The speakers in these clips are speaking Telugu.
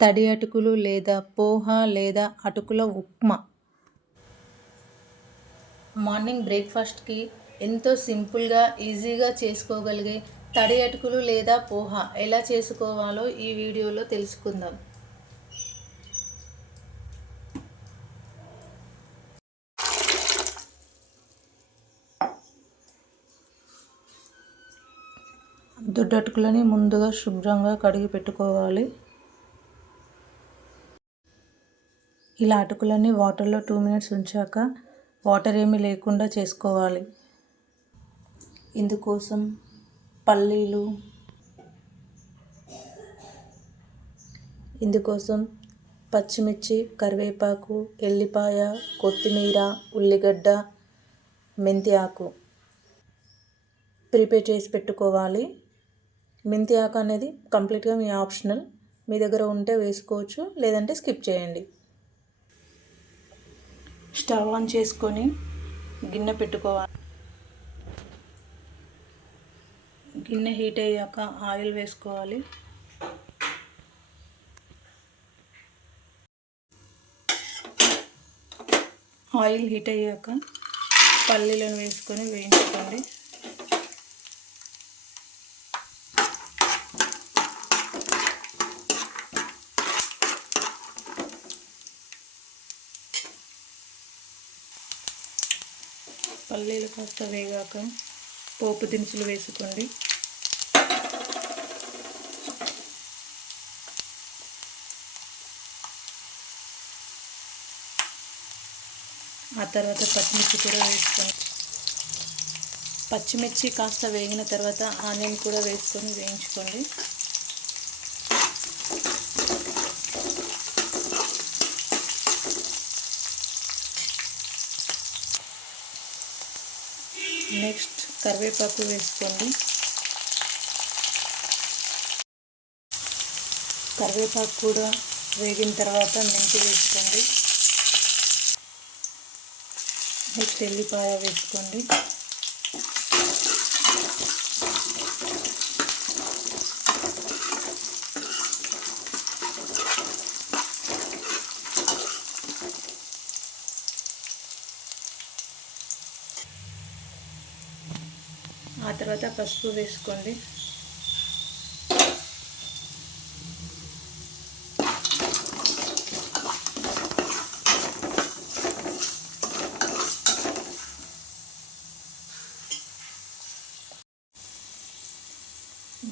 తడి అటుకులు లేదా పోహా లేదా అటుకుల ఉప్మా. మార్నింగ్ బ్రేక్ఫాస్ట్కి ఎంతో సింపుల్గా ఈజీగా చేసుకోగలిగే తడి అటుకులు లేదా పోహా ఎలా చేసుకోవాలో ఈ వీడియోలో తెలుసుకుందాం. దొడ్డటుకులని ముందుగా శుభ్రంగా కడిగి పెట్టుకోవాలి. ఇలా అటుకులని వాటర్లో 2 minutes ఉంచాక వాటర్ ఏమీ లేకుండా చేసుకోవాలి. ఇందుకోసం పల్లీలు, పచ్చిమిర్చి, కరివేపాకు, ఎల్లిపాయ, కొత్తిమీర, ఉల్లిగడ్డ, మెంతి ఆకు ప్రిపేర్ చేసి పెట్టుకోవాలి. మెంతి ఆకు అనేది కంప్లీట్గా మీ ఆప్షనల్, మీ దగ్గర ఉంటే వేసుకోవచ్చు, లేదంటే స్కిప్ చేయండి. స్టవ్ ఆన్ చేసుకొని గిన్నె పెట్టుకోవాలి. గిన్నె హీట్ అయ్యాక ఆయిల్ వేసుకోవాలి. ఆయిల్ హీట్ అయ్యాక పల్లీలను వేసుకొని వేయించుకోండి. పల్లీలు కాస్త వేగాక పోపు దినుసులు వేసుకోండి. ఆ తర్వాత పచ్చిమిర్చి కూడా వేసుకోండి. పచ్చిమిర్చి కాస్త వేగిన తర్వాత ఆనియన్ కూడా వేసుకొని వేయించుకోండి. నెక్స్ట్ కరివేపాకు వేసుకోండి. కరివేపాకు కూడా వేగిన తర్వాత మెంతి వేసుకోండి. నెక్స్ట్ ఎల్లిపాయ వేసుకోండి. ఆ తర్వాత పసుపు వేసుకోండి.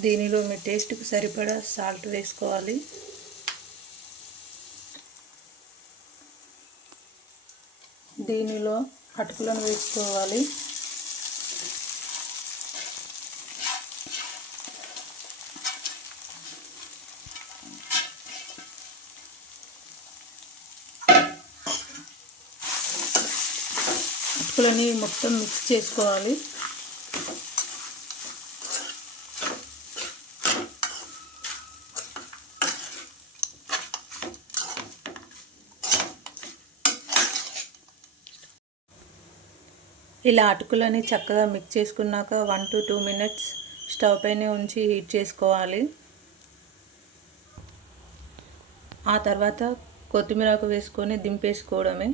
దీనిలో మీ టేస్ట్కి సరిపడా సాల్ట్ వేసుకోవాలి. దీనిలో అటుకులను వేసుకోవాలి. అటుకులని మొత్తం మిక్స్ చేసుకోవాలి. ఇలా అటుకులని చక్కగా మిక్స్ చేసుకున్నాక 1 to 2 minutes స్టవ్ పైన ఉంచి హీట్ చేసుకోవాలి. ఆ తర్వాత కొత్తిమీర ఆకు వేసుకొని దింపేసుకోవడమే.